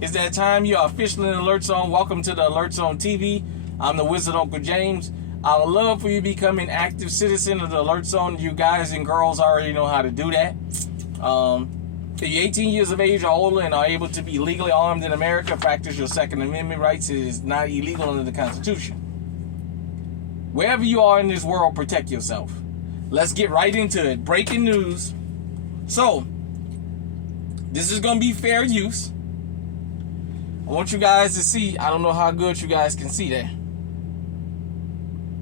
It's that time. You are officially in Alert Zone. Welcome to the Alert Zone TV. I'm the Wizard Uncle James. I would love for you to become an active citizen of the Alert Zone. You guys and girls already know how to do that. If you're 18 years of age or older and are able to be legally armed in America, practice your Second Amendment rights. It is not illegal under the Constitution. Wherever you are in this world, protect yourself. Let's get right into it. Breaking news. So, this is going to be fair use. I want you guys to see. I don't know how good you guys can see that.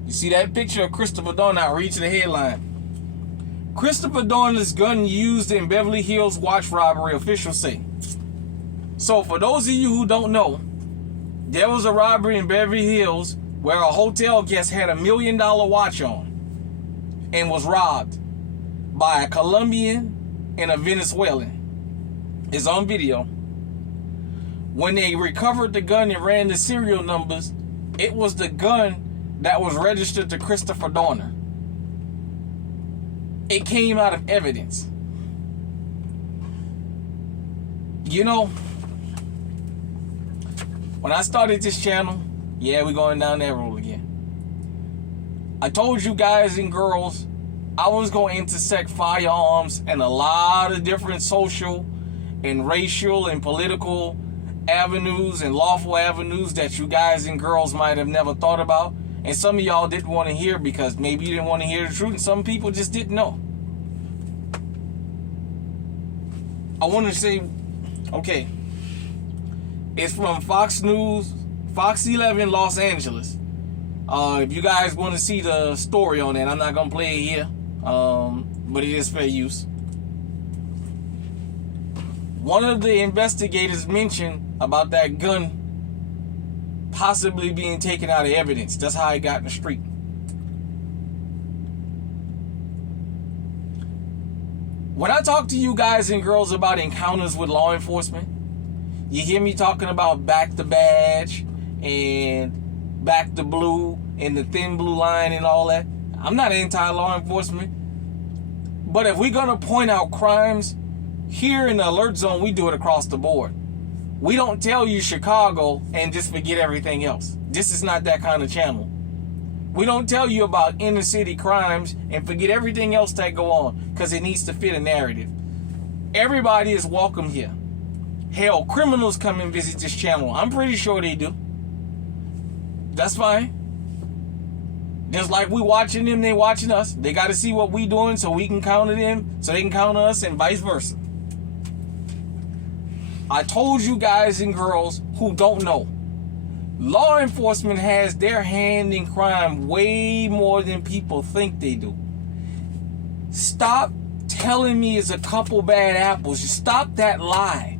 You see that picture of Christopher Dorner? I'll read you the headline. Christopher Dorner's gun used in Beverly Hills watch robbery, officials say. So for those of you who don't know, there was a robbery in Beverly Hills where a hotel guest had $1 million watch on and was robbed by a Colombian and a Venezuelan. It's on video. When they recovered the gun and ran the serial numbers, it was the gun that was registered to Christopher Dorner. It came out of evidence. You know, when I started this channel, yeah, we're going down that road again. I told you guys and girls I was going to intersect firearms and a lot of different social and racial and political avenues and lawful avenues that you guys and girls might have never thought about. And some of y'all didn't want to hear because maybe you didn't want to hear the truth, and some people just didn't know. I want to say, okay, it's from Fox News, Fox 11, Los Angeles. If you guys want to see the story on that, I'm not going to play it here, but it is fair use. One of the investigators mentioned about that gun possibly being taken out of evidence. That's how it got in the street. When I talk to you guys and girls about encounters with law enforcement, you hear me talking about back the badge and back the blue and the thin blue line and all that. I'm not anti-law enforcement. But if we're going to point out crimes, here in the Alert Zone, we do it across the board. We don't tell you Chicago and just forget everything else. This is not that kind of channel. We don't tell you about inner city crimes and forget everything else that go on because it needs to fit a narrative. Everybody is welcome here. Hell, criminals come and visit this channel. I'm pretty sure they do. That's fine. Just like we watching them, they watching us. They got to see what we doing so we can counter them, so they can counter us, and vice versa. I told you guys and girls who don't know, law enforcement has their hand in crime way more than people think they do. Stop telling me it's a couple bad apples. Stop that lie.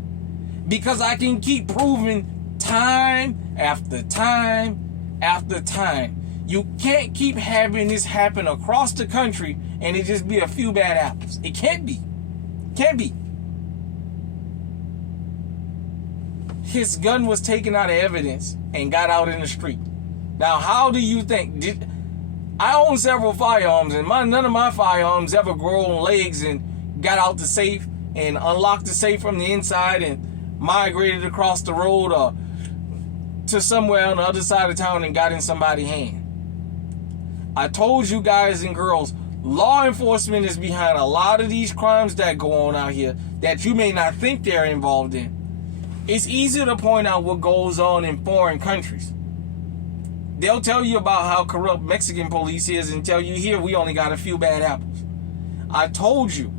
Because I can keep proving time after time after time. You can't keep having this happen across the country and it just be a few bad apples. It can't be. Can't be. His gun was taken out of evidence and got out in the street. Now, how do you think? I own several firearms, and none of my firearms ever grown legs and got out the safe and unlocked the safe from the inside and migrated across the road or to somewhere on the other side of town and got in somebody's hand. I told you guys and girls, law enforcement is behind a lot of these crimes that go on out here that you may not think they're involved in. It's easy to point out what goes on in foreign countries. They'll tell you about how corrupt Mexican police is and tell you here we only got a few bad apples. I told you,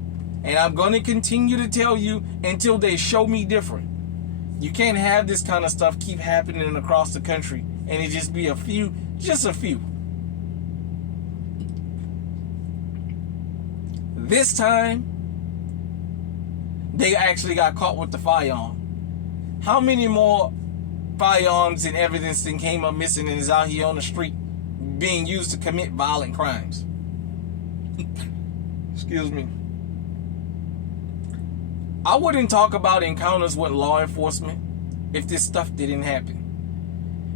and I'm going to continue to tell you until they show me different. You can't have this kind of stuff keep happening across the country and it just be a few, just a few. This time, they actually got caught with the firearm. How many more firearms and evidence that came up missing and is out here on the street being used to commit violent crimes? Excuse me. I wouldn't talk about encounters with law enforcement if this stuff didn't happen.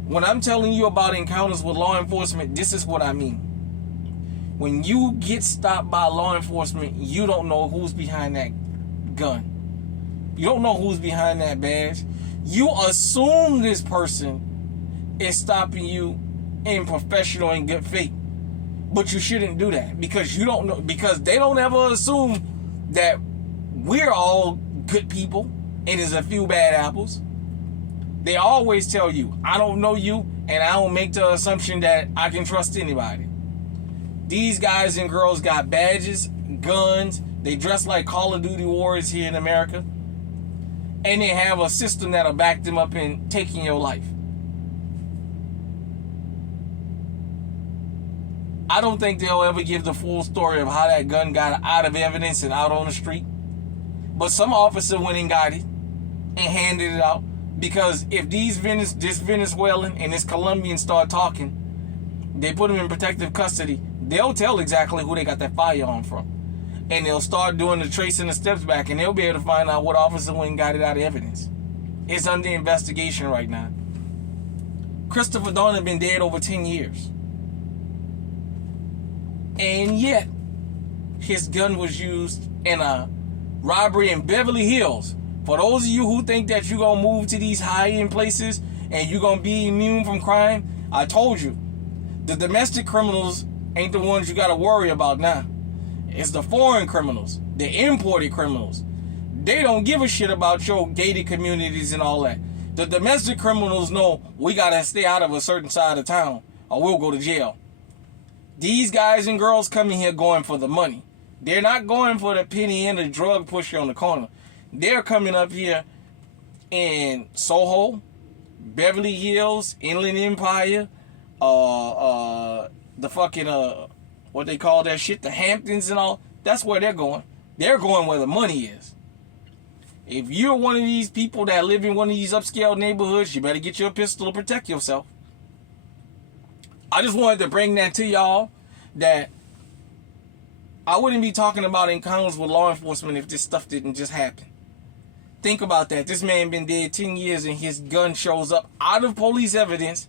When I'm telling you about encounters with law enforcement, this is what I mean. When you get stopped by law enforcement, you don't know who's behind that gun. You don't know who's behind that badge. You assume this person is stopping you in professional and good faith. But you shouldn't do that because you don't know, because they don't ever assume that we're all good people and there's a few bad apples. They always tell you, I don't know you and I don't make the assumption that I can trust anybody. These guys and girls got badges, guns, they dress like Call of Duty warriors here in America, and they have a system that'll back them up in taking your life. I don't think they'll ever give the full story of how that gun got out of evidence and out on the street. But some officer went and got it and handed it out. Because if this Venezuelan and this Colombian start talking, they put them in protective custody, they'll tell exactly who they got that firearm from. And they'll start doing the tracing the steps back, and they'll be able to find out what officer went and got it out of evidence. It's under investigation right now. Christopher Dorner been dead over 10 years. And yet, his gun was used in a robbery in Beverly Hills. For those of you who think that you're going to move to these high-end places and you're going to be immune from crime, I told you, the domestic criminals ain't the ones you got to worry about now. It's the foreign criminals, the imported criminals. They don't give a shit about your gated communities and all that. The domestic criminals know we got to stay out of a certain side of town or we'll go to jail. These guys and girls coming here going for the money. They're not going for the penny and the drug pusher on the corner. They're coming up here in Soho, Beverly Hills, Inland Empire, the fucking, what they call that shit, the Hamptons and all. That's where they're going. They're going where the money is. If you're one of these people that live in one of these upscale neighborhoods, you better get your pistol to protect yourself. I just wanted to bring that to y'all, that I wouldn't be talking about encounters with law enforcement if this stuff didn't just happen. Think about that. This man been dead 10 years and his gun shows up out of police evidence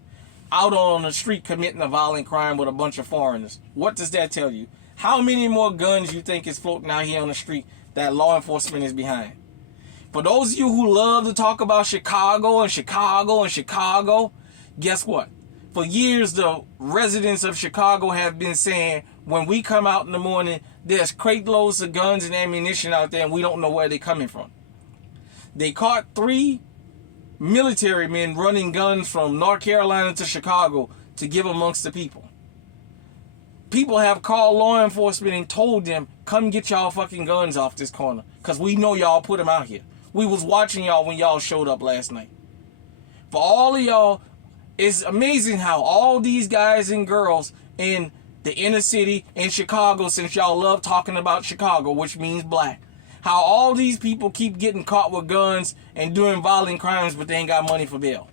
out on the street committing a violent crime with a bunch of foreigners. What does that tell you? How many more guns you think is floating out here on the street that law enforcement is behind? For those of you who love to talk about Chicago and Chicago and Chicago, guess what? For years, the residents of Chicago have been saying, when we come out in the morning, there's crate loads of guns and ammunition out there and we don't know where they're coming from. They caught 3 military men running guns from North Carolina to Chicago to give amongst the people. People have called law enforcement and told them, come get y'all fucking guns off this corner, because we know y'all put them out here. We was watching y'all when y'all showed up last night. For all of y'all, it's amazing how all these guys and girls in the inner city in Chicago, since y'all love talking about Chicago, which means black, how all these people keep getting caught with guns and doing violent crimes, but they ain't got money for bail.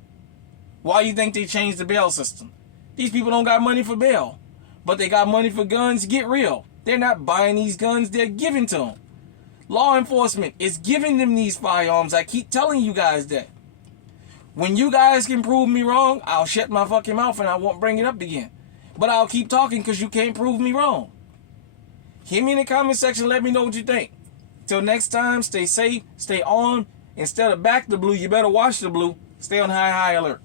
Why you think they changed the bail system? These people don't got money for bail, but they got money for guns. Get real. They're not buying these guns, they're giving to them. Law enforcement is giving them these firearms. I keep telling you guys that. When you guys can prove me wrong, I'll shut my fucking mouth and I won't bring it up again. But I'll keep talking because you can't prove me wrong. Hit me in the comment section. Let me know what you think. Till next time, stay safe, stay on. Instead of back the blue, you better watch the blue. Stay on high alert.